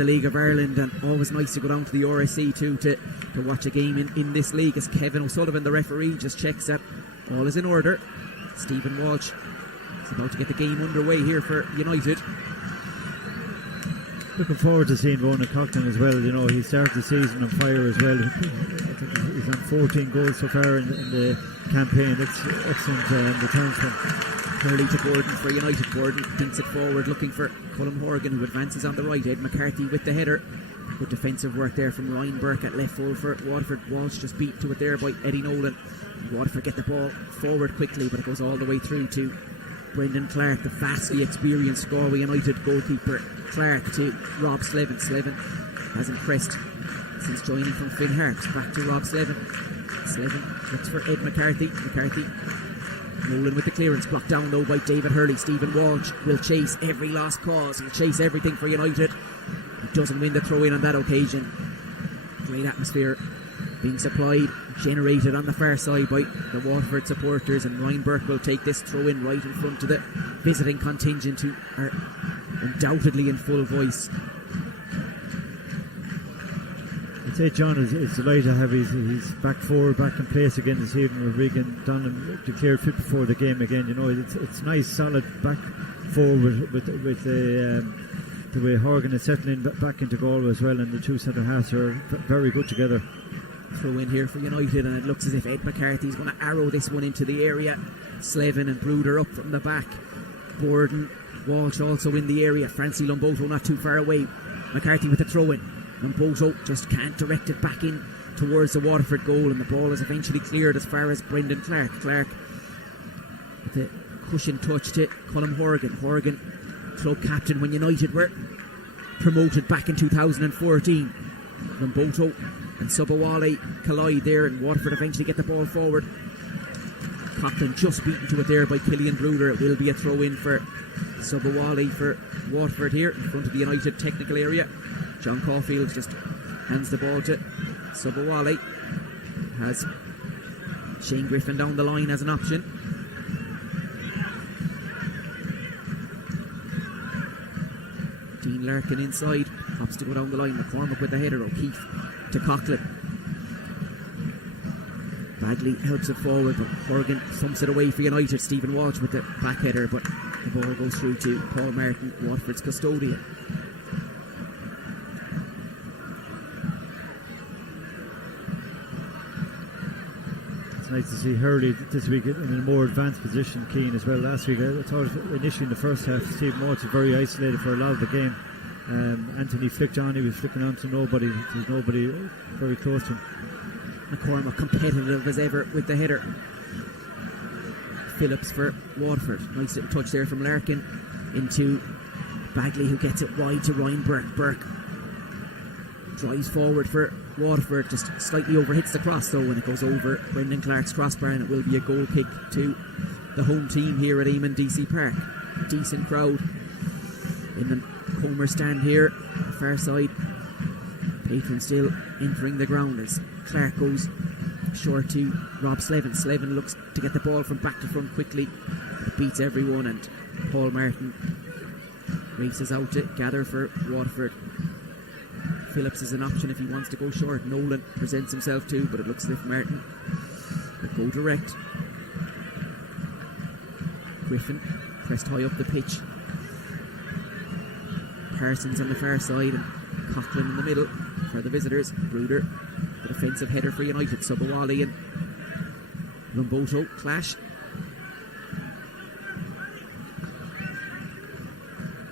the League of Ireland, and always nice to go down to the RSC too to watch a game in this league, as Kevin O'Sullivan, the referee, just checks that all is in order. Stephen Walsh is about to get the game underway here for United. Looking forward to seeing Ronan Coughlin as well. You know, he started the season on fire as well. I think he's on 14 goals so far in the campaign. That's excellent returns from Hurley to Gordon for United. Gordon thinks it forward, looking for Colm Horgan, who advances on the right. Ed McCarthy with the header. Good defensive work there from Ryan Burke at left full for Waterford. Walsh just beat to it there by Eddie Nolan. Waterford get the ball forward quickly, but it goes all the way through to Brendan Clark, the vastly experienced Galway United goalkeeper. Clark to Rob Slevin. Slevin has impressed since joining from Finn Hart. Back to Rob Slevin. Slevin looks for Ed McCarthy. McCarthy, Nolan with the clearance, blocked down though by David Hurley. Stephen Walsh will chase every lost cause. He'll chase everything for United. He doesn't win the throw-in on that occasion. Great atmosphere being supplied, generated on the far side by the Waterford supporters, and Ryan Burke will take this throw-in right in front of the visiting contingent, who are undoubtedly in full voice. I'd say John is delighted to have his back forward back in place again this evening, with Regan Donlan declared fit before the game again. You know, it's nice solid back forward with the way Horgan is settling back into Galway as well, and the two centre halves are very good together. Throw in here for United, and it looks as if Ed McCarthy is going to arrow this one into the area. Slevin and Bruder up from the back. Gordon, Walsh also in the area. Francie Lomboto not too far away. McCarthy with the throw in. Lomboto just can't direct it back in towards the Waterford goal, and the ball is eventually cleared as far as Brendan Clark. Clark with the cushion touch to Colm Horgan. Horgan, club captain when United were promoted back in 2014. Lomboto and Subawale collide there, and Waterford eventually get the ball forward. Coughlin just beaten to it there by Killian Bruder. It will be a throw in for Subawale for Waterford here in front of the United technical area. John Caulfield just hands the ball to Subawale. Has Shane Griffin down the line as an option. Dean Larkin inside, pops to go down the line. McCormick with the header. O'Keefe to Coughlin. Bagley helps it forward, but Horgan thumps it away for United. Stephen Walsh with the back header, but the ball goes through to Paul Martin, Waterford's custodian. It's nice to see Hurley this week in a more advanced position. Keane as well. Last week I thought initially in the first half Stephen Walsh was very isolated for a lot of the game. Anthony flicked on, he was flicking on to nobody. There's nobody very close to him. McCormick competitive as ever with the header. Phillips for Waterford. Nice little touch there from Larkin into Bagley, who gets it wide to Ryan Burke. Burke drives forward for Waterford, just slightly overhits the cross though, and it goes over Brendan Clark's crossbar, and it will be a goal kick to the home team here at Eamon DC Park. Decent crowd in the Comer stand here, far side. Patrons still entering the ground as Clark goes short to Rob Slevin. Slevin looks to get the ball from back to front quickly, but beats everyone, and Paul Martin races out to gather for Waterford. Phillips is an option if he wants to go short. Nolan presents himself too, but it looks as if Martin will go direct. Griffin pressed high up the pitch. Parsons on the far side and Coughlin in the middle for the visitors. Bruder, the defensive header for United. Subawale and Lomboto clash.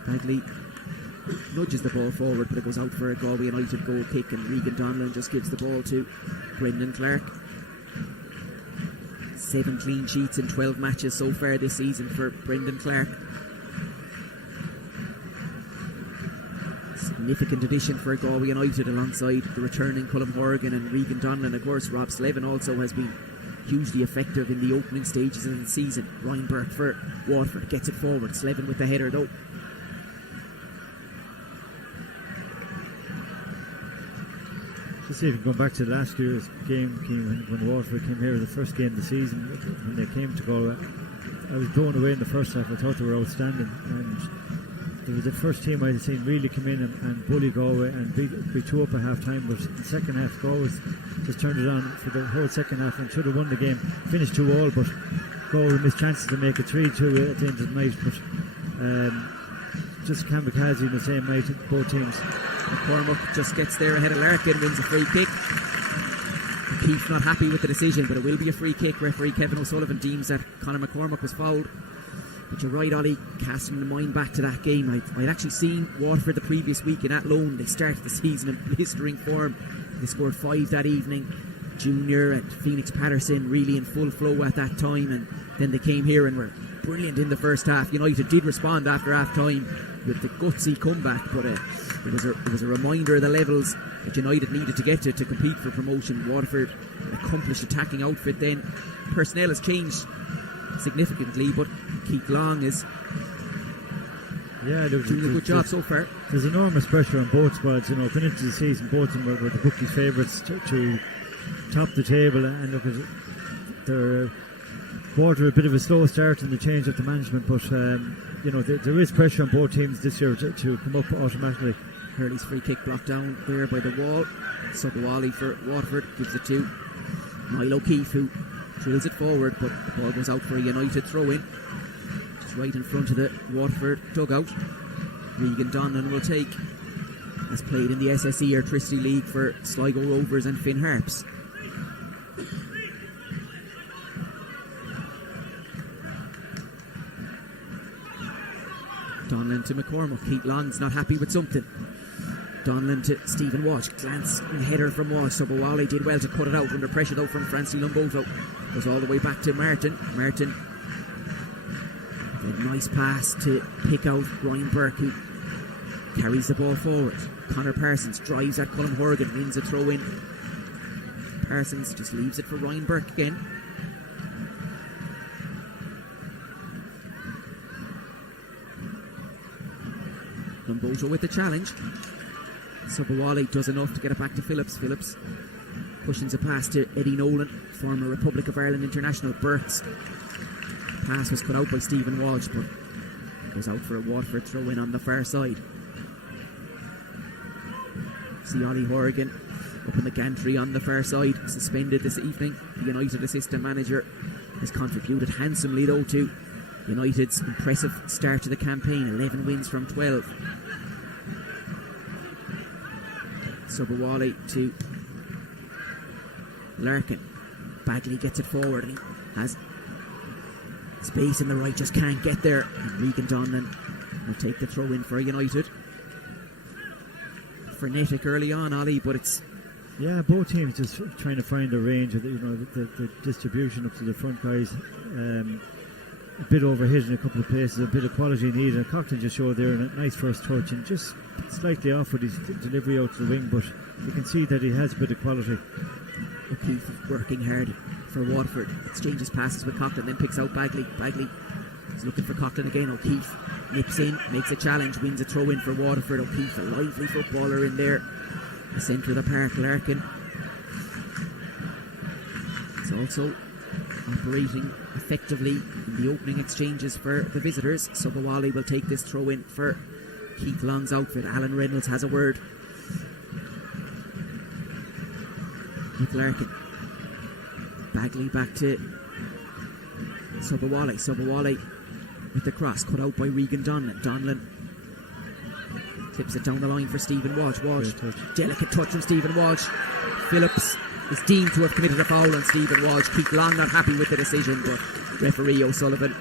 Bagley nudges the ball forward, but it goes out for a Galway United goal kick, and Regan Donlan just gives the ball to Brendan Clark. 7 clean sheets in 12 matches so far this season for Brendan Clark. Significant addition for Galway United alongside the returning Colm Horgan and Regan Donlan. Of course, Rob Slevin also has been hugely effective in the opening stages of the season. Ryan Burke for Waterford gets it forward. Slevin with the header though. Just even going back to last year's game, when Waterford came here, the first game of the season, when they came to Galway, I was blown away in the first half. I thought they were outstanding, and They were the first team I'd seen really come in and bully Galway and be 2 up at half time, but in the second half Galway just turned it on for the whole second half and should have won the game. Finished 2-2, but Galway missed chances to make it 3-2 at the end of the night, but just kamikaze in the same night, both teams. McCormack just gets there ahead of Larkin, wins a free kick. Keith's not happy with the decision, but it will be a free kick. Referee Kevin O'Sullivan deems that Conor McCormack was fouled. But you're right, Ollie, casting the mind back to that game. I'd actually seen Waterford the previous week in Athlone. They started the season in blistering form. They scored 5 that evening. Junior and Phoenix Patterson really in full flow at that time, and then they came here and were brilliant in the first half. United did respond after half time with the gutsy comeback, but it was a reminder of the levels that United needed to get to compete for promotion. Waterford, an accomplished attacking outfit then. Personnel has changed significantly, but Keith Long is doing a good job so far. There's enormous pressure on both squads. Going into the season, both of them were the bookies' favourites to top the table, and look at their Water a bit of a slow start in the change of the management, but there is pressure on both teams this year to come up automatically. Hurley's free kick blocked down there by the wall. Subawali for Waterford gives it to Niall O'Keefe, who drills it forward, but the ball goes out for a United throw-in. Just right in front of the Waterford dugout. Regan Donlan will take, has played in the SSE Electricity League for Sligo Rovers and Finn Harps. Donlan to McCormack. Keith Long's not happy with something. Donlan to Stephen Walsh. Glance and header from Walsh. Subawali did well to cut it out under pressure though from Francie Lumboto. Goes all the way back to Martin. Martin, a nice pass to pick out Ryan Burke, who carries the ball forward. Connor Parsons drives at Colm Horgan, wins a throw in. Parsons just leaves it for Ryan Burke again. Lumboto with the challenge. Subawali does enough to get it back to Phillips. Phillips pushes a pass to Eddie Nolan, former Republic of Ireland international. Burke's pass was cut out by Stephen Walsh, but goes out for a Waterford throw in on the far side. See Ollie Horgan up in the gantry on the far side, suspended this evening. The United assistant manager has contributed handsomely though to United's impressive start to the campaign. 11 wins from 12. Subawali to Larkin. Bagley gets it forward and he has space in the right, just can't get there. And Regan Donlan will take the throw in for United. Frenetic early on, Ollie, but it's... Yeah, both teams just trying to find a range of the distribution up to the front guys. A bit overhit in a couple of places, a bit of quality needed. And Coughlin just showed there a nice first touch and just slightly off with his delivery out to the wing, but you can see that he has a bit of quality. O'Keefe working hard for Waterford, exchanges passes with Coughlin, then picks out Bagley. Bagley is looking for Coughlin again. O'Keefe nips in, makes a challenge, wins a throw in for Waterford. O'Keefe, a lively footballer in there, the centre of the park. Larkin is also operating effectively in the opening exchanges for the visitors. Subawali will take this throw in for Keith Long's outfit. Alan Reynolds has a word with Larkin. Bagley back to Subawali. Subawali with the cross, cut out by Regan Donlan. Donlan tips it down the line for Stephen Walsh. Walsh, delicate touch from Stephen Walsh. Phillips is deemed to have committed a foul on Stephen Walsh. Keith Long not happy with the decision, but referee O'Sullivan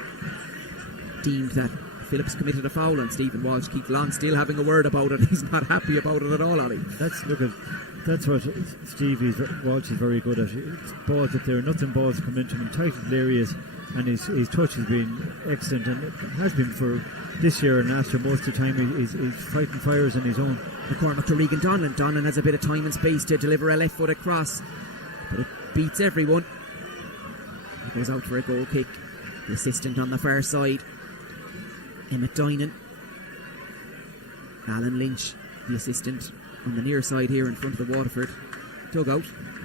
deemed that Phillips committed a foul on Stephen Walsh. Keith Long still having a word about it. He's not happy about it at all, Ollie. That's what Stevie Walsh is very good at. Balls up there, nothing balls come into him, tight little areas, and his touch has been excellent, and it has been for this year and last year. Most of the time he's fighting fires on his own. McCormack to Regan Donlan. Donlan has a bit of time and space to deliver a left foot across, but it beats everyone. It goes out for a goal kick. The assistant on the far side, Emmett Dinan. Alan Lynch, the assistant on the near side here in front of the Waterford dugout.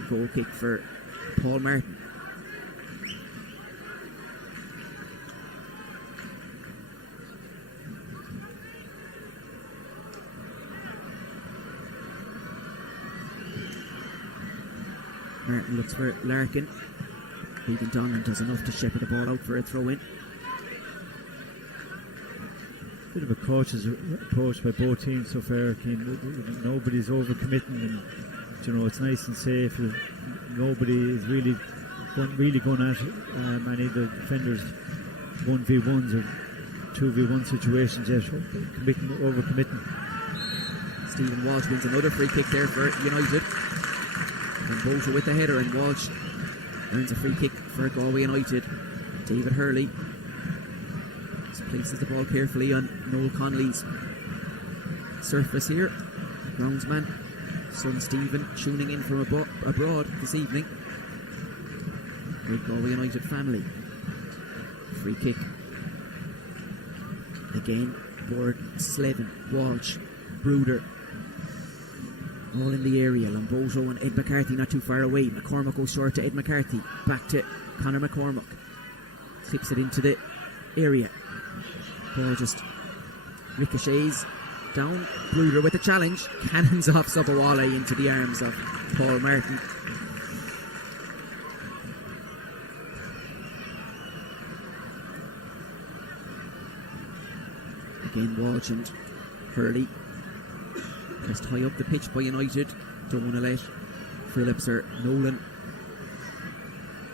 Goal kick for Paul Martin. Martin looks for Larkin. Regan Donlan does enough to shepherd the ball out for a throw in. Bit of a cautious approach by both teams so far. Nobody's overcommitting, and it's nice and safe. Nobody is really going at any of the defenders 1v1s or 2v1 situations yet. Overcommitting. Stephen Walsh wins another free kick there for United. And Bojo with the header, and Walsh earns a free kick for Galway United. David Hurley places the ball carefully on Noel Connolly's surface here. Groundsman, son Stephen, tuning in from abroad this evening. Great Galway United family. Free kick. Again, Board, Slevin, Walsh, Bruder. All in the area. Lambojo and Ed McCarthy not too far away. McCormack goes short to Ed McCarthy. Back to Conor McCormack. Clips it into the area. Ball just ricochets down. Bruder with the challenge. Cannons off Subawale into the arms of Paul Martin. Again, Walsh and Hurley. Just high up the pitch by United. Don't want to let Phillips or Nolan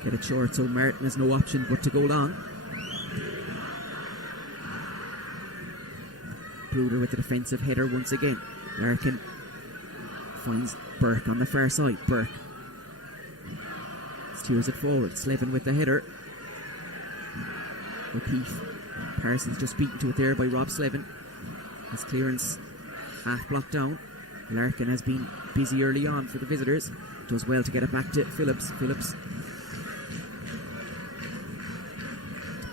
get it short, so Martin has no option but to go long. Bruder with the defensive header once again. Larkin finds Burke on the far side. Burke steers it forward. Slevin with the header. O'Keefe. Parsons just beaten to it there by Rob Slevin. His clearance half blocked down. Larkin has been busy early on for the visitors. Does well to get it back to Phillips. Phillips to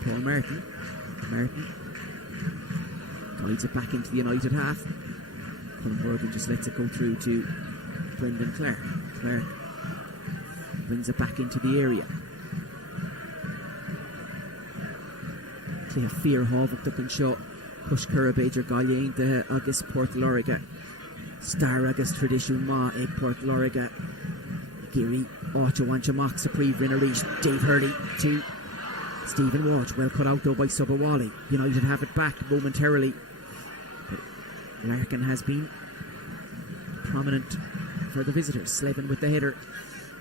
Paul Martin. Martin guides it back into the United half. Colin Morgan just lets it go through to Brendan Clark. Clark brings it back into the area. Clea Fear Havok Duckin Shaw. Push Curabage or Galliane de Agus Port Loriga. Star Agus Tradition Ma Egg Port Loriga. Geary Ochawancha Mock Supreme Vinarish. Dave Hurley to Stephen Walsh. Well cut out though by Subawale. United have it back momentarily. But Larkin has been prominent for the visitors. Slevin with the header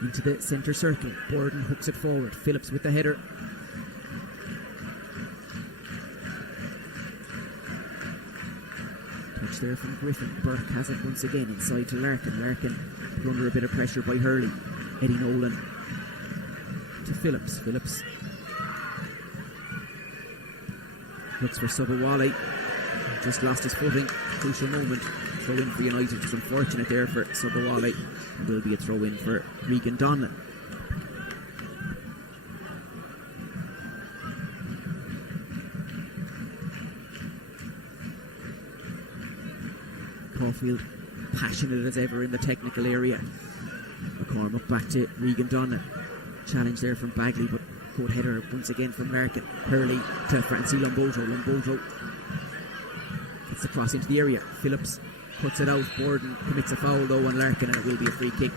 into the centre circle. Borden hooks it forward. Phillips with the header. Touch there from Griffin. Burke has it once again inside to Larkin. Larkin put under a bit of pressure by Hurley. Eddie Nolan to Phillips. Phillips looks for Subawale. Just lost his footing. Crucial moment. Throw in for United. Just unfortunate there for Subawale. And will be a throw in for Regan Donlan. Caulfield passionate as ever in the technical area. McCormack back to Regan Donlan. Challenge there from Bagley, but good header once again from Larkin. Hurley to Francie Lambojo. Lambojo gets the cross into the area. Phillips cuts it out. Borden commits a foul though on Larkin, and it will be a free kick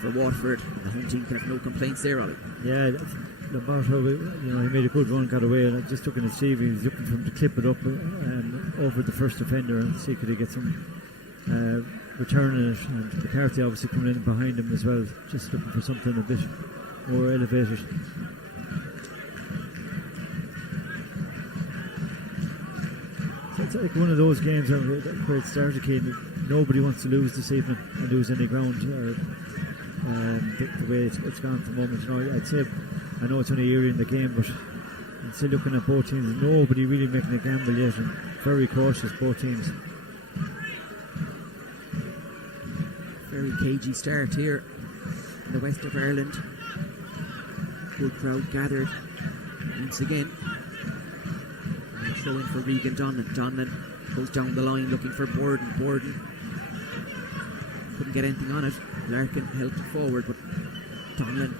for Waterford. The home team can have no complaints there, Ollie. Yeah, Lambojo, he made a good run, got away, and I just took in his CV. He was looking for him to clip it up over the first defender and see could he get some return in it. And McCarthy obviously coming in behind him as well, just looking for something a bit more elevated. So it's like one of those games where it started, nobody wants to lose this evening and lose any ground. The way it's gone for the moment, I'd say, I know it's only early in the game, but I'm still looking at both teams. Nobody really making a gamble yet, and very cautious both teams. Very cagey start here in the west of Ireland. Good crowd gathered once again. And throw in for Regan Donlan. Donlan goes down the line looking for Borden. Borden couldn't get anything on it. Larkin helped it forward, but Donlan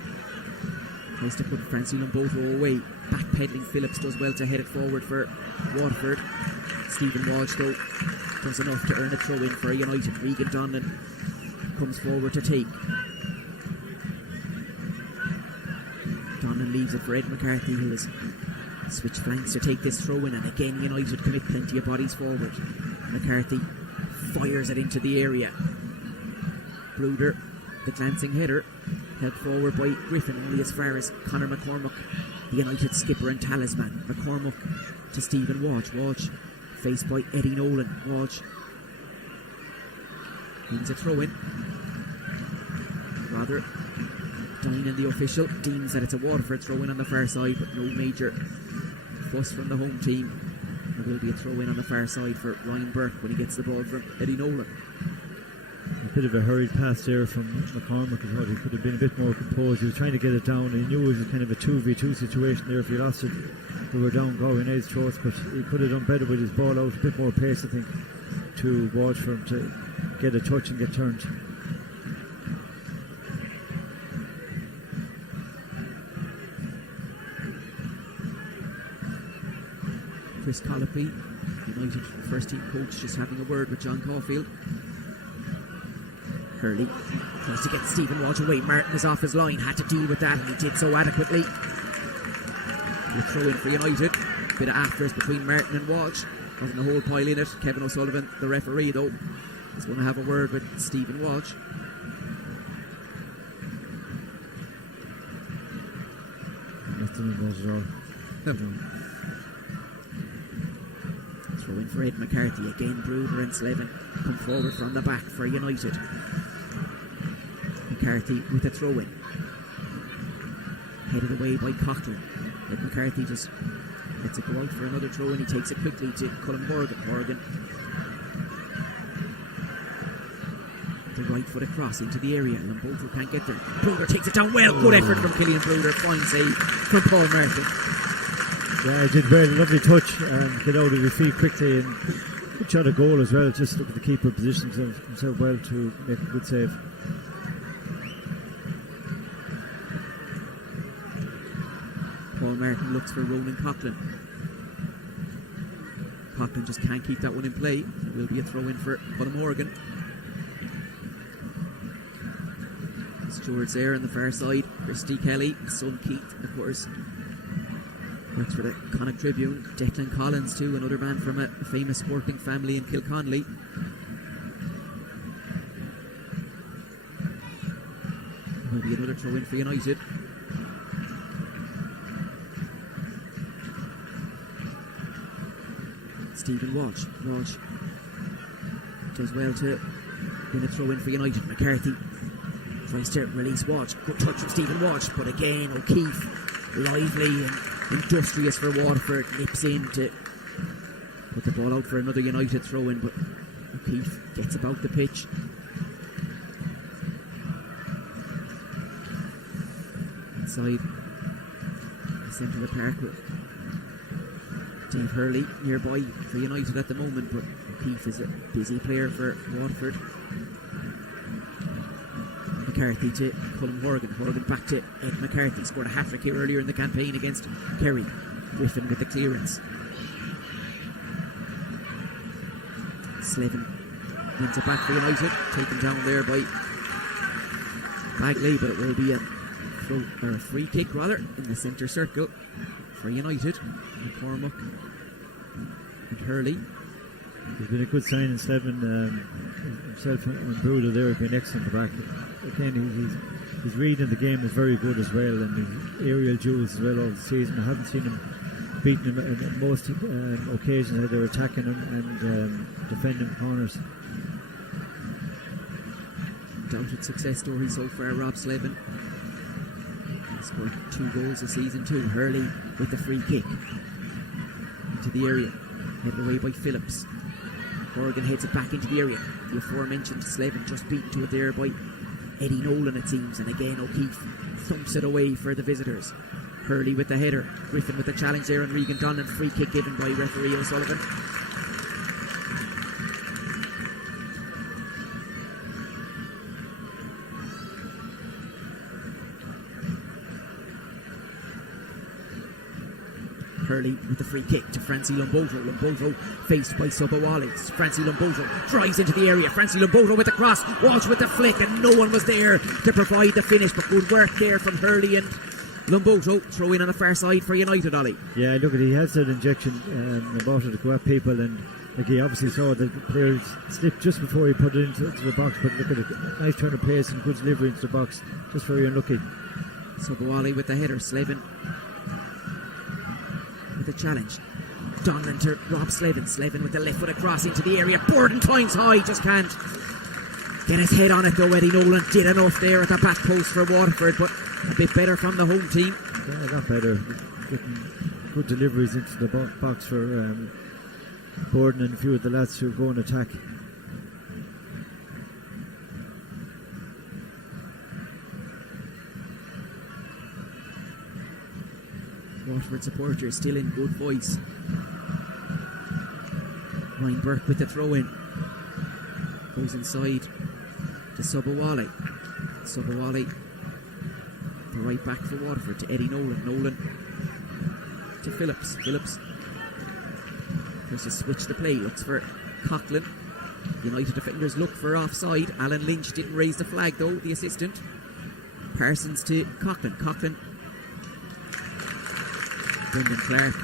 tries to put Francie Lamboto away. Backpedaling Phillips does well to head it forward for Waterford. Stephen Walsh though does enough to earn a throw in for United. Regan Donlan comes forward to take. leaves it for Ed McCarthy, who has switched flanks to take this throw in, and again United commit plenty of bodies forward. McCarthy fires it into the area. Bruder, the glancing header, helped forward by Griffin, only as far as Conor McCormack, the United skipper and talisman. McCormack to Stephen Walsh. Walsh faced by Eddie Nolan. Walsh needs a throw in. Rather, Dinan, the official, deems that it's a Waterford throw in on the far side, but no major fuss from the home team. There will be a throw in on the far side for Ryan Burke when he gets the ball from Eddie Nolan. A bit of a hurried pass there from McCormack. I thought he could have been a bit more composed. He was trying to get it down. He knew it was kind of a 2v2 situation there. If he lost it, they were down Galway in his throats, but he could have done better with his ball out. A bit more pace, I think, to watch for him to get a touch and get turned. Chris Colopy, United first team coach, just having a word with John Caulfield. Hurley tries to get Stephen Walsh away. Martin is off his line, had to deal with that, and he did so adequately. The throw in for United. Bit of afters between Martin and Walsh. Wasn't a whole pile in it. Kevin O'Sullivan, the referee, though, is going to have a word with Stephen Walsh. Nothing involved at all. Throw in for Ed McCarthy. Again, Bruder and Slevin come forward from the back for United. McCarthy with a throw in. Headed away by Coughlin. Ed McCarthy just lets it go out for another throw, and he takes it quickly to Colm Horgan. Horgan, the right foot across into the area. Lamboto can't get there. Bruder takes it down well. Good effort from Killian Bruder. Fine save from Paul Murphy. Yeah, he did very lovely touch and get out of his feet quickly, and good shot of goal as well. Just look at the keeper positions himself well to make a good save. Paul Martin looks for Ronan Coughlin. Coughlin just can't keep that one in play. It will be a throw in for Colm Horgan. Stewart's there on the far side. Christy Kelly, son Keith, of course, works for the Connacht Tribune. Declan Collins too, another man from a famous sporting family in Kilconnelly. Will be another throw in for United. Stephen Walsh. Walsh does well to win a throw in for United. McCarthy tries to release Walsh. Good touch from Stephen Walsh, but again O'Keefe, lively and industrious for Waterford, nips in to put the ball out for another United throw in, but O'Keefe gets about the pitch. Inside the centre of the park with Dave Hurley nearby for United at the moment, but O'Keefe is a busy player for Waterford. McCarthy to Colm Horgan. Horgan back to Ed McCarthy. Scored a hat-trick here earlier in the campaign against Kerry. Griffin with the clearance. Slevin wins it back for United. Taken down there by Bagley, but it will be a free kick rather in the centre circle for United. McCormack and Hurley. There's been a good sign in Slevin himself and Bruder there have been excellent back. Again, his reading the game is very good as well, and his aerial duels as well all the season. I haven't seen him beating him at most occasions that they're attacking him and defending corners. Doubted success story so far, Rob Slevin. He scored 2 goals this season too. Hurley with the free kick into the area, headed away by Phillips. Horgan heads it back into the area. The aforementioned Slevin just beaten to it there by Eddie Nolan, it seems, and again O'Keefe thumps it away for the visitors. Hurley with the header, Griffin with the challenge there, and Regan Donlan. Free kick given by referee O'Sullivan. Hurley with the free kick to Francie Lamboto. Lamboto faced by Subawale. Francie Lamboto drives into the area. Francie Lamboto with the cross. Walsh with the flick, and no one was there to provide the finish, but good work there from Hurley and Lumboto throw in on the far side for United, Ollie. Yeah, look, he has that injection about it to go at people, and like he obviously saw the players slip just before he put it into the box. But look at it, nice turn of pace and good delivery into the box. Just very unlucky. Sobowale with the header, Slevin with the challenge. Donlan to Rob Slevin. Slevin with the left foot across into the area. Borden times high, just can't get his head on it though. Eddie Nolan did enough there at the back post for Waterford, but a bit better from the home team. Yeah, a lot better. Getting good deliveries into the box for Borden and a few of the lads who go and attack. Waterford supporters still in good voice. Ryan Burke with the throw in. Goes inside to Sobowale. Sobowale, the right back for Waterford, to Eddie Nolan. Nolan to Phillips. Phillips tries to switch the play. Looks for Coughlin. United defenders look for offside. Alan Lynch didn't raise the flag though, the assistant. Parsons to Coughlin. Coughlin. Brendan Clark.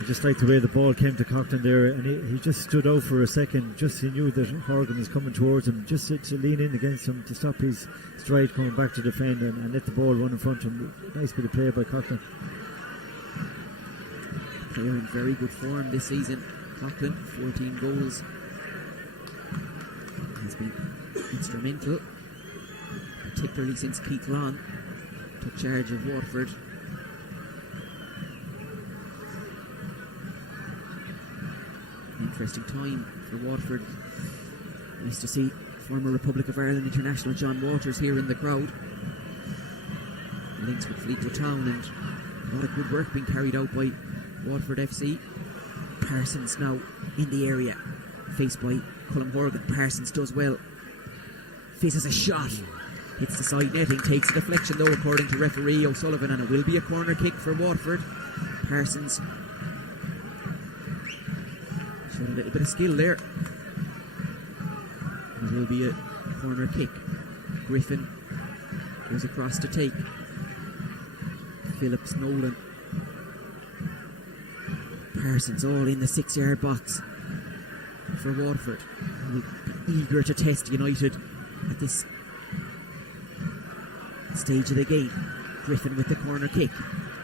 I just like the way the ball came to Coughlin there, and he just stood out for a second. Just he knew that Horgan was coming towards him, just to lean in against him to stop his stride coming back to defend and let the ball run in front of him. Nice bit of play by Coughlin. Player in very good form this season. Coughlin, 14 goals. Has been instrumental, particularly since Keith Long took charge of Waterford. Interesting time for Waterford. Nice to see former Republic of Ireland international John Waters here in the crowd. Links with Fleetwood Town, and a lot of good work being carried out by Waterford FC. Parsons now in the area, faced by Colm Horgan. Parsons does well, faces a shot, hits the side netting, takes a deflection though according to referee O'Sullivan, and it will be a corner kick for Waterford. Parsons showed a little bit of skill there. It will be a corner kick. Griffin goes across to take. Phillips, Nolan, Parsons all in the 6-yard box for Waterford. Eager to test United at this stage of the game. Griffin with the corner kick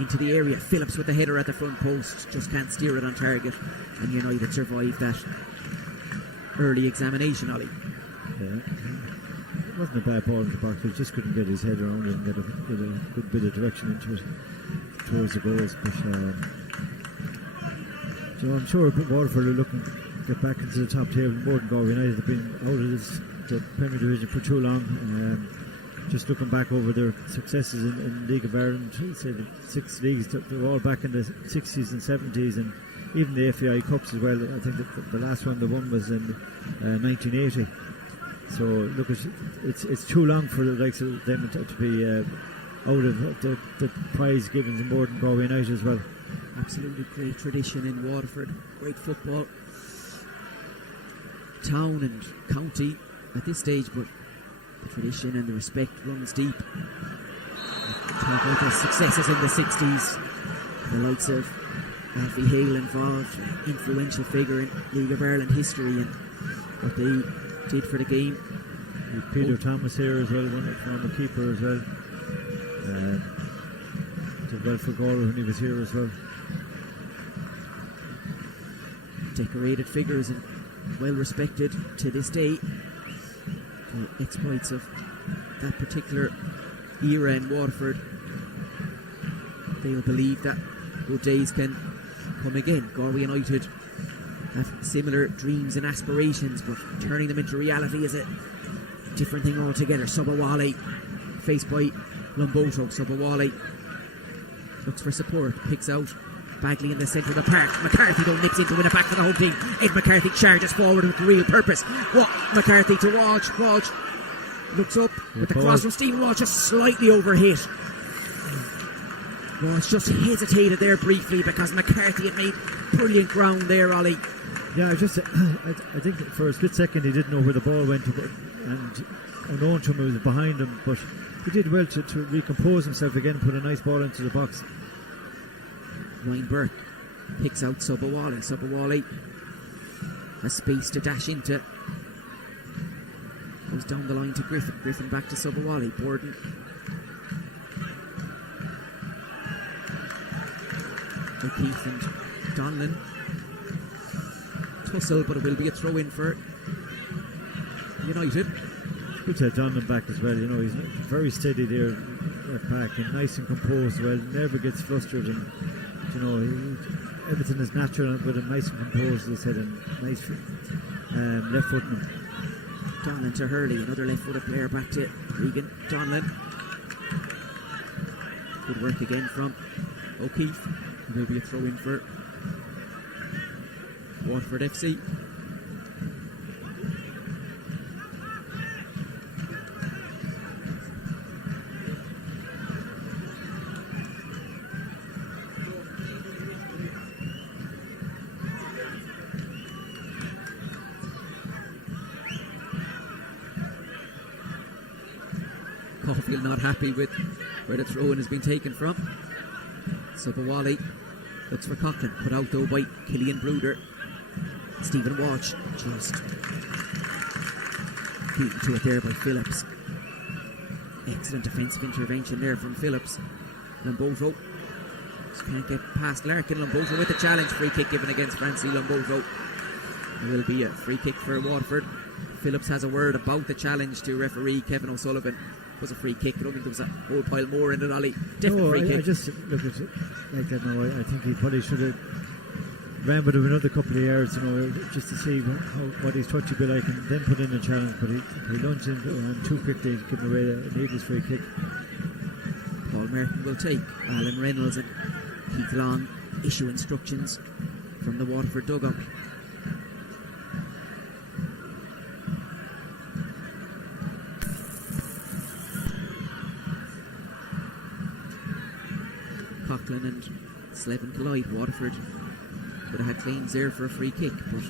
into the area. Phillips with the header at the front post, just can't steer it on target, and United survived that early examination, Ollie. Yeah. It wasn't a bad ball in the box, but he just couldn't get his head around it and get a good bit of direction into it towards the goals. But so I'm sure Waterford are looking to get back into the top table more than Galway United. Have been out of the Premier Division for too long. Just looking back over their successes in League of Ireland, say the 6 leagues, they're all back in the 60s and 70s, and even the FAI Cups as well. I think that the last one they won was in 1980. So look, it's too long for the likes of them to be out of the prize givings in more than Galway United as well. Absolutely great tradition in Waterford, great football. Town and county at this stage, but the tradition and the respect runs deep. Talk about their successes in the 60s, the likes of Alfie Hale involved, influential figure in League of Ireland history, and what they did for the game. Peter Thomas here as well, one former keeper as well. Did well for Galway when he was here as well. Decorated figures and well respected to this day. The exploits of that particular era in Waterford, they'll believe that good days can come again. Galway United have similar dreams and aspirations, but turning them into reality is a different thing altogether. Sobowale faced by Lumboto. Sobowale looks for support, picks out Bagley in the centre of the park. McCarthy though nips in to win it back for the home team. Ed McCarthy charges forward with real purpose. McCarthy to Walsh. Walsh looks up with the cross from Stephen Walsh, just slightly overhit. Walsh just hesitated there briefly because McCarthy had made brilliant ground there, Ollie. Yeah, I think for a split second he didn't know where the ball went to, and unknown to him it was behind him, but he did well to recompose himself again, put a nice ball into the box. Ryan Burke picks out Subawali. Subawali has space to dash into. Goes down the line to Griffin. Griffin back to Subawali. Borden. O'Keefe and Donlan tussle, but it will be a throw in for United. Good to have Donlan back as well. You know, he's very steady there at back and nice and composed. Well, never gets flustered, and you know everything is natural with him, nice and composed. As I said, and nice left foot. Donlan to Hurley, another left-footed player back to Regan. Donlan. Good work again from O'Keefe. Maybe a throw in for Waterford FC. Caulfield not happy with where the throw-in has been taken from. Subawali looks for Coughlin, put out though by Killian Bruder. Stephen Walsh just beaten to it there by Phillips. Excellent defensive intervention there from Phillips. Lomboto just can't get past Larkin. Lomboto with the challenge. Free kick given against Francie Lomboto. It will be a free kick for Waterford. Phillips has a word about the challenge to referee Kevin O'Sullivan. It was a free kick. I don't think there was a whole pile more in it, Ollie. Definitely free kick. I just look at it like that now. I think he probably should have ran with him another couple of yards, you know, just to see what his touch would be like, and then put in a challenge. But he lunged in too quickly, giving away a needless free kick. Paul Merton will take. Alan Reynolds and Keith Long issue instructions from the Waterford dugout. Coughlin and Slevin collide. Waterford would have had claims there for a free kick, but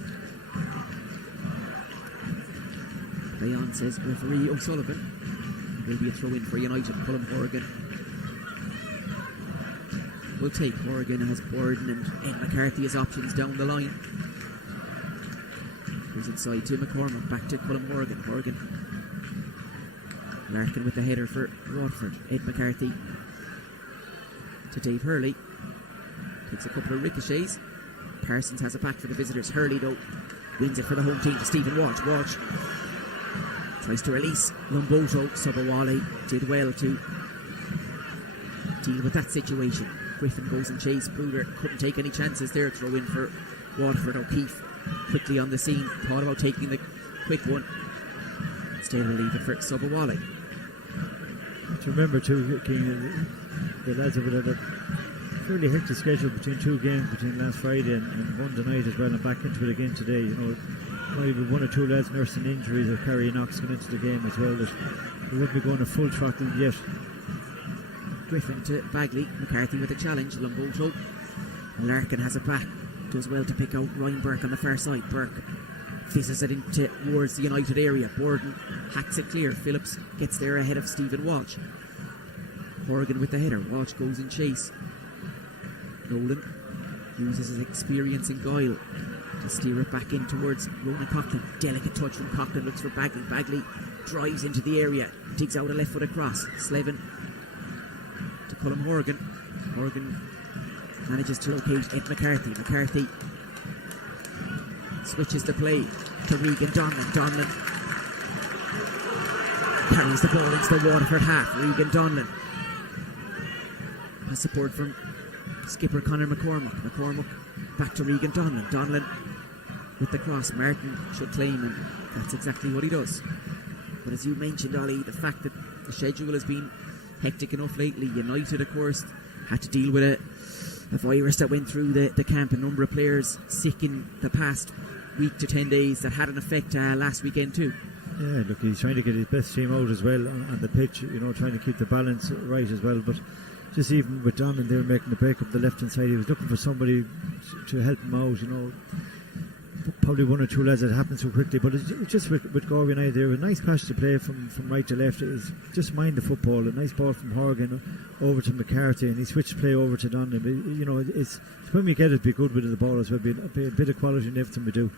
Bayon says referee O'Sullivan. Will be a throw in for United. Colm Horgan will take. Horgan has Borden and Ed McCarthy as options down the line. Goes inside to McCormick, back to Colm Horgan. Horgan Larkin with the header for Waterford. Ed McCarthy to Dave Hurley. Takes a couple of ricochets. Parsons has it back for the visitors. Hurley though wins it for the home team to Stephen Walsh. Walsh tries to release Lomboto. Subawali did well to deal with that situation. Griffin goes and chase. Bruder couldn't take any chances there. Throw in for Waterford. O'Keefe quickly on the scene. Thought about taking the quick one. Instead will leave it for Subawali. To remember too, King, the lads have had a fairly hectic schedule between two games, between last Friday and one tonight as well, and back into it again today. You know, maybe one or two lads nursing injuries or Kerry Knox going into the game as well. That they wouldn't be going to full throttle yet. Griffin to Bagley. McCarthy with a challenge. Lomboto. Larkin has it back. Does well to pick out Ryan Burke on the far side. Burke fizzes it into towards the United area. Borden hacks it clear. Phillips gets there ahead of Stephen Walsh. Horgan with the header. Walsh goes in chase. Nolan uses his experience in guile to steer it back in towards Ronan Coughlin. Delicate touch from Coughlin. Looks for Bagley. Bagley drives into the area. Digs out a left foot across. Slevin to Colm Horgan. Horgan manages to locate Ed McCarthy. McCarthy switches the play to Regan Donlan. Donlan carries the ball into the Waterford half. Regan Donlan has support from skipper Conor McCormick. McCormick back to Regan Donlan. Donlan with the cross. Martin should claim, and that's exactly what he does. But as you mentioned, Ollie, the fact that the schedule has been hectic enough lately. United, of course, had to deal with a virus that went through the camp. A number of players sick in the past week to 10 days that had an effect last weekend too. Yeah, look, he's trying to get his best team out as well on the pitch, you know, trying to keep the balance right as well. But just even with Donlan there making the break up the left hand side, he was looking for somebody to help him out, you know. probably one or two lads that happened so quickly, but it's just with Galway United there, a nice passage to play from right to left. Is just mind the football. A nice ball from Horgan over to McCarthy, and he switched play over to Donlan. You know, it's when we get it, be good with the ball as well. Be a bit of quality in everything we do.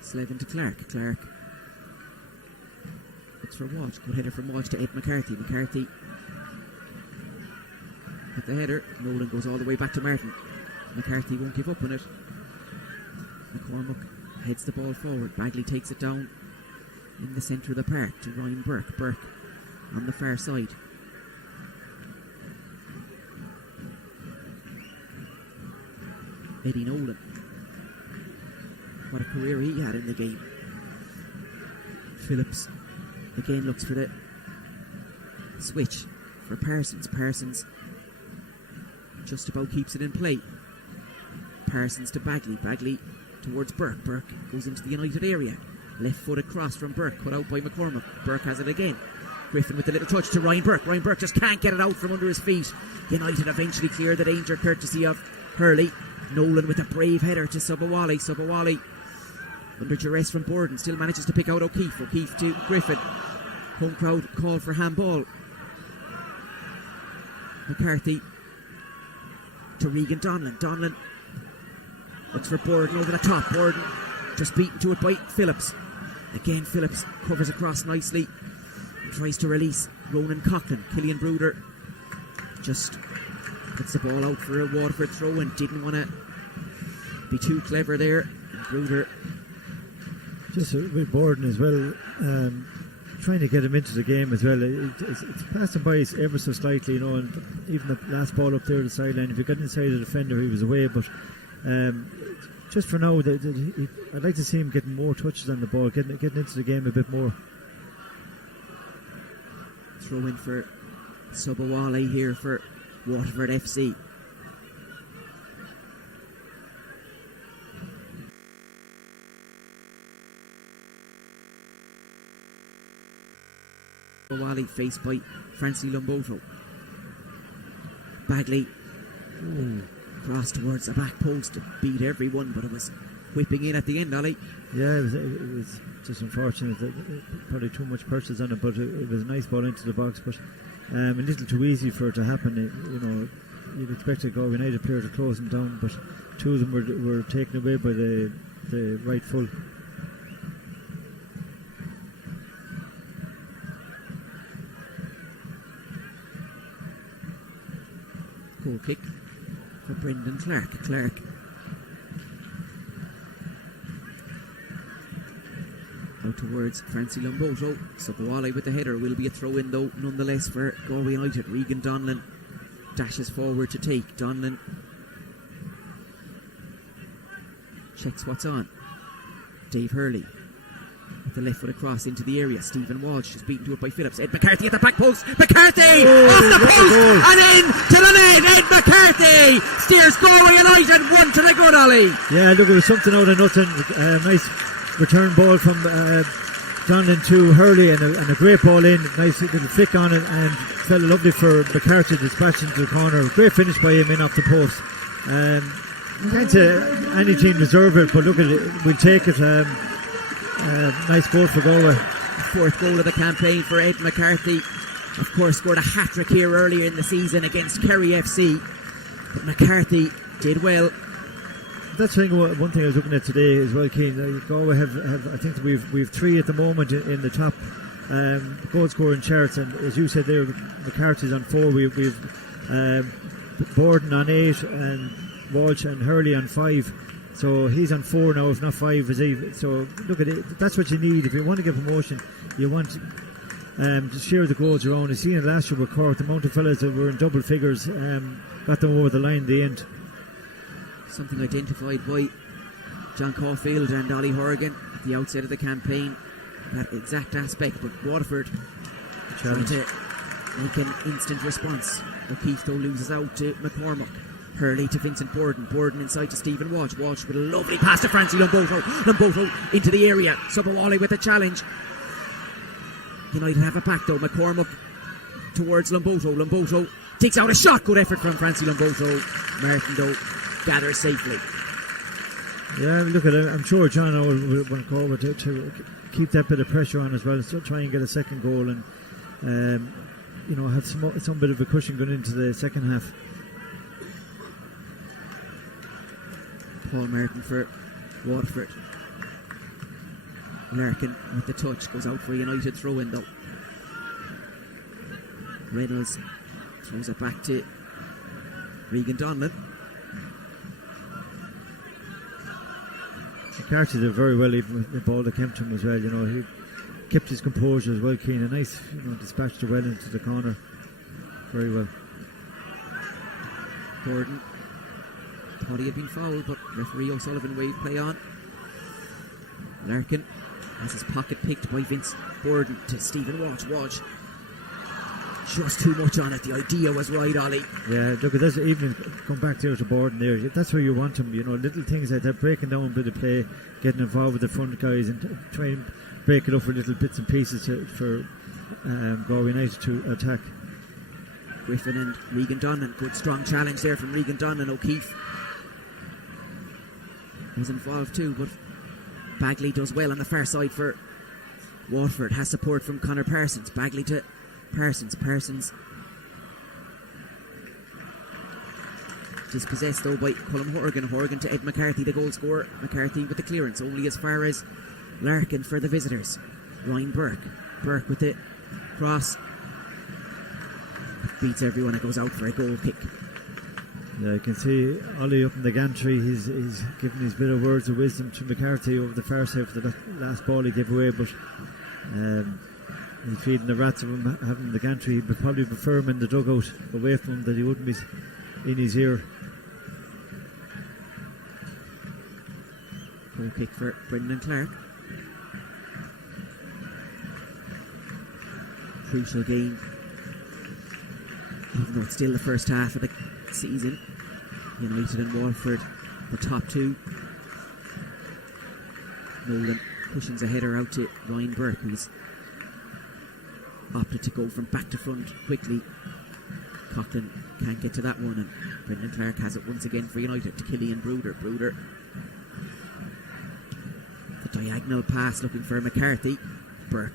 Slevin to Clark. Clark looks for Walsh. Good header from Walsh to Ed McCarthy. McCarthy with the header. Nolan goes all the way back to Martin. McCarthy won't give up on it. McCormack heads the ball forward. Bagley takes it down in the centre of the park to Ryan Burke. Burke on the far side. Eddie Nolan. What a career he had in the game. Phillips again looks for the switch for Parsons. Parsons just about keeps it in play. Parsons to Bagley. Bagley towards Burke. Burke goes into the United area. Left foot across from Burke, cut out by McCormack. Burke has it again. Griffin with the little touch to Ryan Burke. Ryan Burke just can't get it out from under his feet. United eventually clear the danger courtesy of Hurley. Nolan with a brave header to Subawali. Subawali under duress from Borden still manages to pick out O'Keefe. O'Keefe to Griffin. Home crowd call for handball. McCarthy to Regan Donlan. Donlan looks for Borden over the top. Borden just beaten to it by Phillips. Again Phillips covers across nicely and tries to release Ronan Coughlin. Killian Bruder just puts the ball out for a Waterford throw and didn't want to be too clever there. And Bruder just with Borden as well, trying to get him into the game as well. It's passing by ever so slightly, you know, and even the last ball up there the sideline, if you got inside the defender he was away, but just for now I'd like to see him getting more touches on the ball, getting into the game a bit more. Throw in for Subawale here for Waterford FC. Subawale faced by Francie Lomboto. Bagley cross towards the back post to beat everyone, but it was whipping in at the end, Ollie. Yeah, it was just unfortunate that probably too much purchase on it, but it was a nice ball into the box, but a little too easy for it to happen. You know, you'd expect a Galway United player to close them down, but two of them were taken away by the right full. Goal kick for Brendan Clark. Clark out towards Francie Lomboto. Subawale with the header. Will be a throw in though nonetheless for Galway United. Regan Donlan dashes forward to take. Donlan checks what's on. Dave Hurley with the left foot across into the area. Stephen Walsh is beaten to it by Phillips. Ed McCarthy at the back post. McCarthy off the post and in to the net. Ed McCarthy steers Galway United 1 to the good, Ollie. Yeah, look, it was something out of nothing. Nice return ball from Donlan to Hurley and a great ball in. Nice little flick on it and felt lovely for McCarthy to dispatch into the corner. Great finish by him in off the post. Can't say any team deserve it, but look at it, we'll take it. Nice goal for Galway. Fourth goal of the campaign for Ed McCarthy. Of course, scored a hat-trick here earlier in the season against Kerry FC. But McCarthy did well. That's one thing I was looking at today as well, Keane. Galway have I think we've three at the moment in the top goal scoring charts, and as you said there, McCarthy's on 4. We've Borden on 8 and Walsh and Hurley on 5. So he's on 4 now, if not 5 is he. So look at it, that's what you need. If you want to get promotion, you want to share the goals around. You seen it last year with Cork, the amount of fellas that were in double figures got them over the line in the end. Something identified by John Caulfield and Ollie Horgan at the outset of the campaign, that exact aspect, but Waterford trying to make an instant response. O'Keefe though loses out to McCormack. Hurley to Vincent Borden. Borden inside to Stephen Walsh. Walsh with a lovely pass to Francie Lomboto. Lomboto into the area. Subawale with a challenge. United have it back though. McCormack towards Lomboto. Lomboto takes out a shot. Good effort from Francie Lomboto. Martin though gathers safely. Yeah, look at it. I'm sure John will want to go over to keep that bit of pressure on as well, so try and get a second goal and have some bit of a cushion going into the second half. Paul Martin for Waterford. Larkin with the touch, goes out for a United throw in though. Reynolds throws it back to Regan Donlan. McCarthy did very well even with the ball that came to him as well. He kept his composure as well, Keane. A nice, dispatched it well into the corner. Very well. Gordon thought he had been fouled, but referee O'Sullivan waved play on. Larkin has his pocket picked by Vince Gordon to Stephen Walsh. Walsh just too much on it. The idea was right, Ollie. Yeah, look, that's even come back to Gordon there. That's where you want him. Little things like that, breaking down a bit of play, getting involved with the front guys, and trying to break it up for little bits and pieces for Galway United to attack. Griffin and Regan Donlan. Good strong challenge there from Regan Donlan. O'Keefe was involved too, but Bagley does well on the far side for Waterford. Has support from Conor Parsons. Bagley to Parsons. Parsons dispossessed though by Colm Horgan. Horgan to Ed McCarthy, the goal scorer. McCarthy with the clearance, only as far as Larkin for the visitors. Ryan Burke. Burke with the cross. Beats everyone. It goes out for a goal kick. Yeah, I can see Ollie up in the gantry. He's giving his bit of words of wisdom to McCarthy over the far side for the last ball he gave away, but he's feeding the rats of him having the gantry. He would probably prefer him in the dugout away from him, that he wouldn't be in his ear. Goal kick for Brendan Clark. Crucial game, even though it's still the first half of the season. United and Waterford, the top two. Nolan cushions a header out to Ryan Burke, who's opted to go from back to front quickly. Coughlin can't get to that one, and Brendan Clark has it once again for United to Killian Bruder. Bruder, the diagonal pass looking for McCarthy. Burke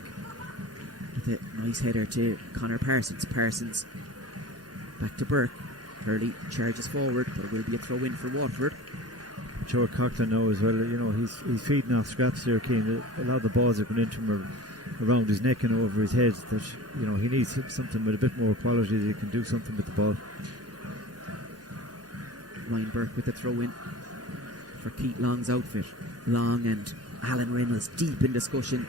with a nice header to Conor Parsons. Parsons back to Burke. Hurley charges forward, but it will be a throw in for Waterford. Sure, Coughlin now as well. He's feeding off scraps there, Keane. A lot of the balls are going into him around his neck and over his head. That he needs something with a bit more quality that he can do something with the ball. Ryan Burke with the throw in for Keith Long's outfit. Long and Alan Reynolds deep in discussion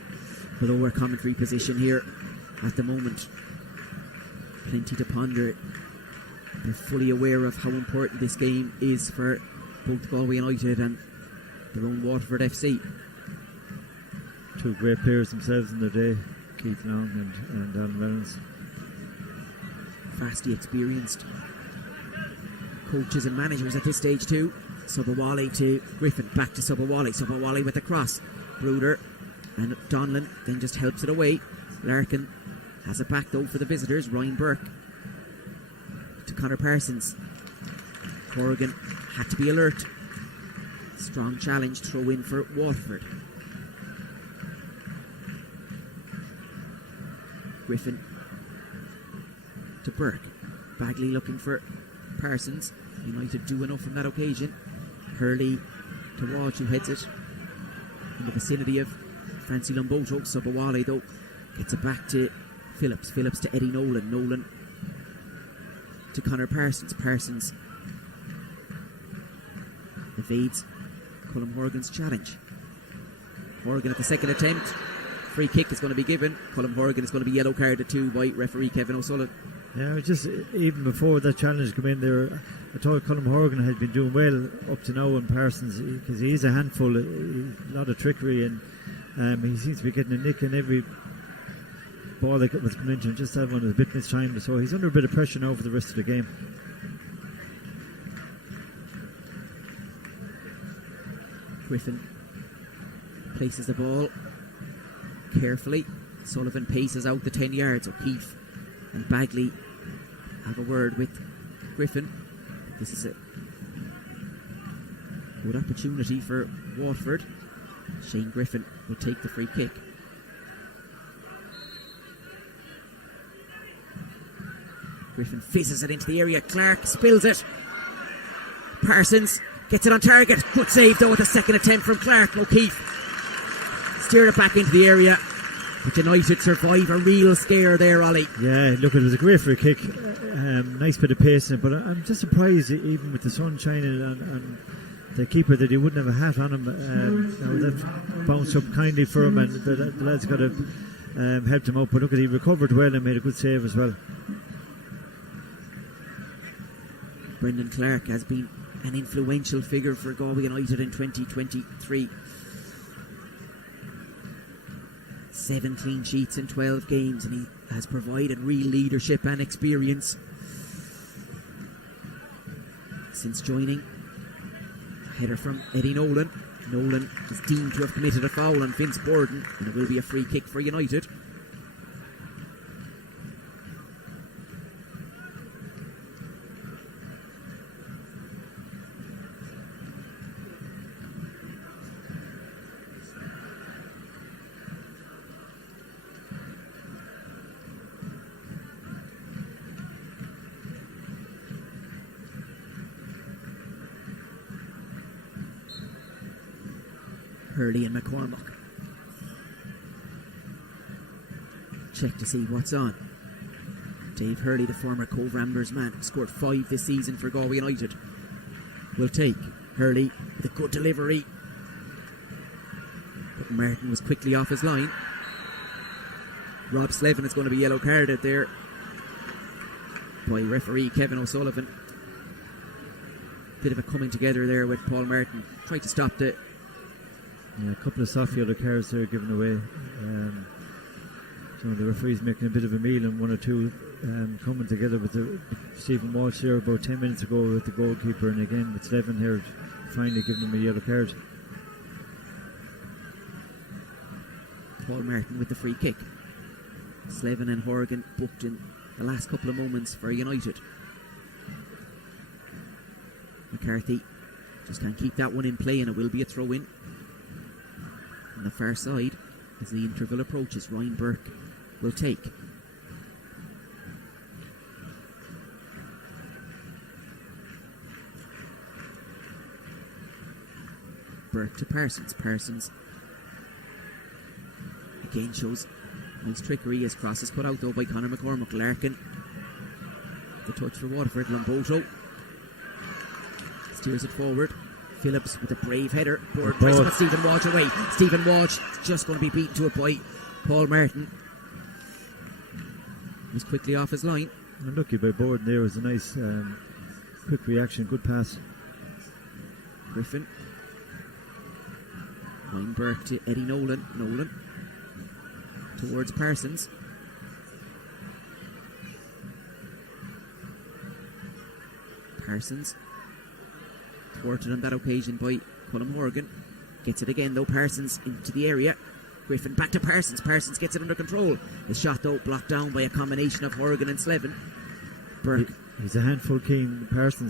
for the lower commentary position here at the moment. Plenty to ponder. They're fully aware of how important this game is for both Galway United and their own Waterford FC. Two great players themselves in their day, Keith Long and Alan Reynolds. Vastly experienced coaches and managers at this stage too. Subawale to Griffin, back to Subawale. Subawale with the cross. Bruder and Donlan then just helps it away. Larkin has it back though for the visitors. Ryan Burke to Conor Parsons. Corrigan had to be alert. Strong challenge, throw in for Waterford. Griffin to Burke. Bagley looking for Parsons. United do enough on that occasion. Hurley to Walsh, who heads it in the vicinity of Francie Lomboto. Subawale though gets it back to Phillips. Phillips to Eddie Nolan. Nolan to Conor Parsons. Parsons evades Colm Horgan's challenge. Horgan at the second attempt. Free kick is going to be given. Colm Horgan is going to be yellow carded too by referee Kevin O'Sullivan. Yeah, just even before that challenge came in there, I thought Colm Horgan had been doing well up to now on Parsons, because he's a handful, a lot of trickery, and he seems to be getting a nick in every ball that was coming into him. Just that one is a bit mistimed, so he's under a bit of pressure now for the rest of the game. Griffin places the ball carefully. Sullivan paces out the 10 yards. O'Keefe and Bagley have a word with Griffin. This is Good opportunity for Waterford. Shane Griffin will take the free kick. Griffin fizzes it into the area. Clark spills it. Parsons gets it on target. Good save though with the second attempt from Clark. O'Keefe steered it back into the area. But United survive a real scare there, Ollie. Yeah, look, it was a great free kick. Nice bit of pace in it, but I'm just surprised, even with the sun shining and the keeper, that he wouldn't have a hat on him. That bounced up kindly for him, and the lads got to help him out. But look, he recovered well and made a good save as well. Brendan Clark has been an influential figure for Galway United in 2023. 7 clean sheets in 12 games, and he has provided real leadership and experience since joining. A header from Eddie Nolan. Nolan is deemed to have committed a foul on Vince Borden, and it will be a free kick for United. Hurley and McCormack check to see what's on. Dave Hurley, the former Cove Ramblers man, scored 5 this season for Galway United, will take. Hurley with a good delivery, but Martin was quickly off his line. Rob Slevin is going to be yellow carded there by referee Kevin O'Sullivan. Bit of a coming together there with Paul Martin, tried to stop the. Yeah, a couple of soft yellow cards there given away. So the referee's making a bit of a meal, and 1 or 2 coming together with Stephen Walsh there about 10 minutes ago with the goalkeeper, and again with Slevin here finally giving him a yellow card. Paul Martin with the free kick. Slevin and Horgan booked in the last couple of moments for United. McCarthy just can't keep that one in play, and it will be a throw in. On the far side, as the interval approaches, Ryan Burke will take. Burke to Parsons. Parsons again shows nice trickery as cross is put out though by Conor McCormack. Larkin, the touch for Waterford. Lamboto steers it forward. Phillips with a brave header. Board pressing with Stephen Walsh away. Stephen Walsh just going to be beaten to it by Paul Martin. He's quickly off his line. Unlucky by Borden there. Was a nice quick reaction, good pass. Griffin. Burke to Eddie Nolan. Nolan towards Parsons. Parsons thwarted on that occasion by Colm Horgan. Gets it again though. Parsons into the area. Griffin back to Parsons. Parsons gets it under control. The shot though blocked down by a combination of Horgan and Slevin. Burke. He's a handful, Keane. Parsons